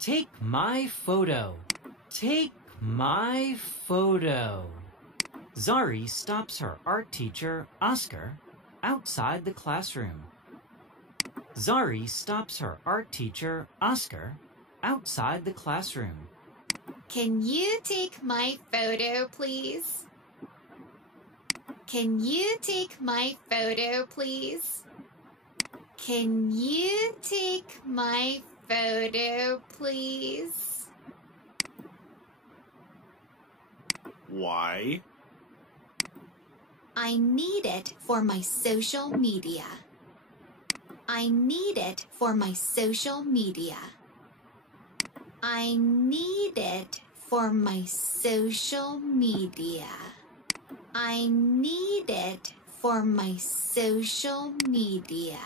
Take my photo. Take my photo. Zari stops her art teacher, Oscar, outside the classroom. Zari stops her art teacher, Oscar, outside the classroom. Can you take my photo, please? Can you take my photo, please? Can you take my photo, please? Why? I need it for my social media. I need it for my social media. I need it for my social media. I need it for my social media.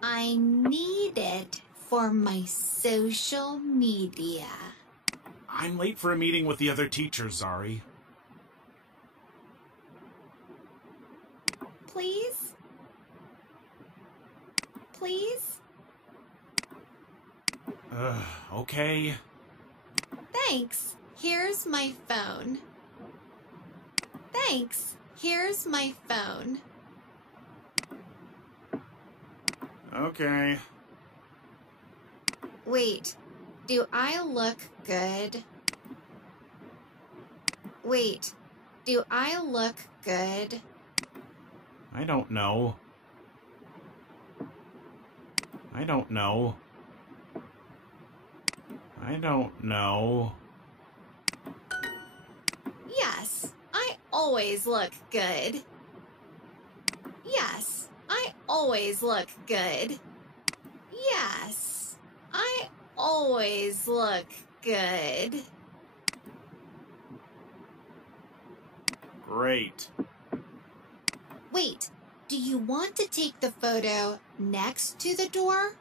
I need it for my social media. I'm late for a meeting with the other teachers, Zari. Please? Please? Okay. Thanks. Here's my phone. Thanks. Here's my phone. Okay. Wait, do I look good? Wait, do I look good? I don't know. I don't know. I don't know. Yes, I always look good. Yes, I always look good. Yes, I always look good. Great. Wait, do you want to take the photo next to the door?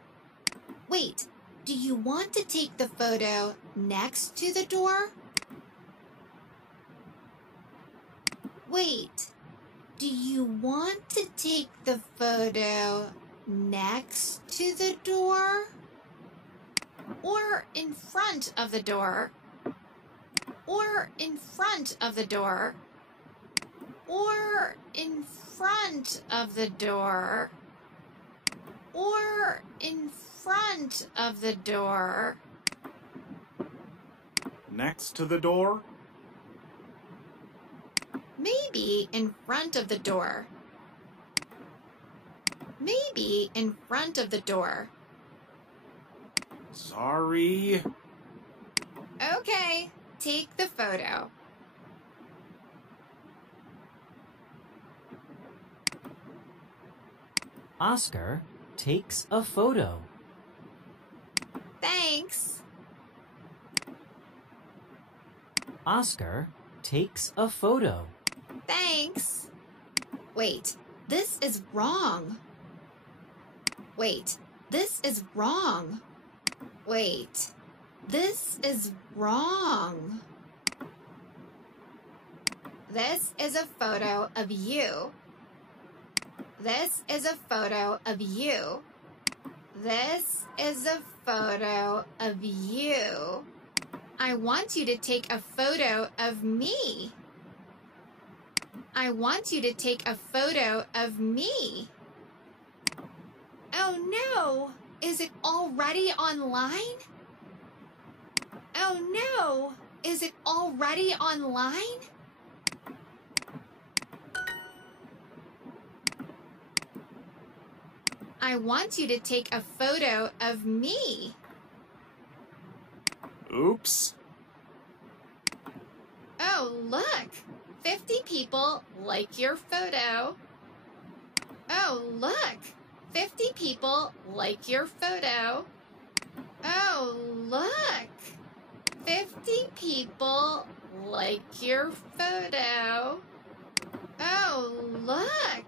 Wait, do you want to take the photo next to the door? Wait, do you want to take the photo next to the door? Or in front of the door? Or in front of the door? Or in front of the door? Or in front of the door? Next to the door? Maybe in front of the door. Maybe in front of the door. Sorry. Okay, take the photo. Oscar takes a photo. Thanks. Oscar takes a photo. Thanks. Wait, this is wrong. Wait, this is wrong. Wait, this is wrong. This is a photo of you. This is a photo of you. This is a photo of you. I want you to take a photo of me. I want you to take a photo of me. Oh no! Is it already online? Oh no! Is it already online? I want you to take a photo of me. Oops. Oh, look! 50 people like your photo. Oh, look! 50 people like your photo. Oh, look! 50 people like your photo. Oh, look!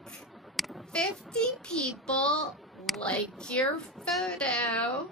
50 people like your photo.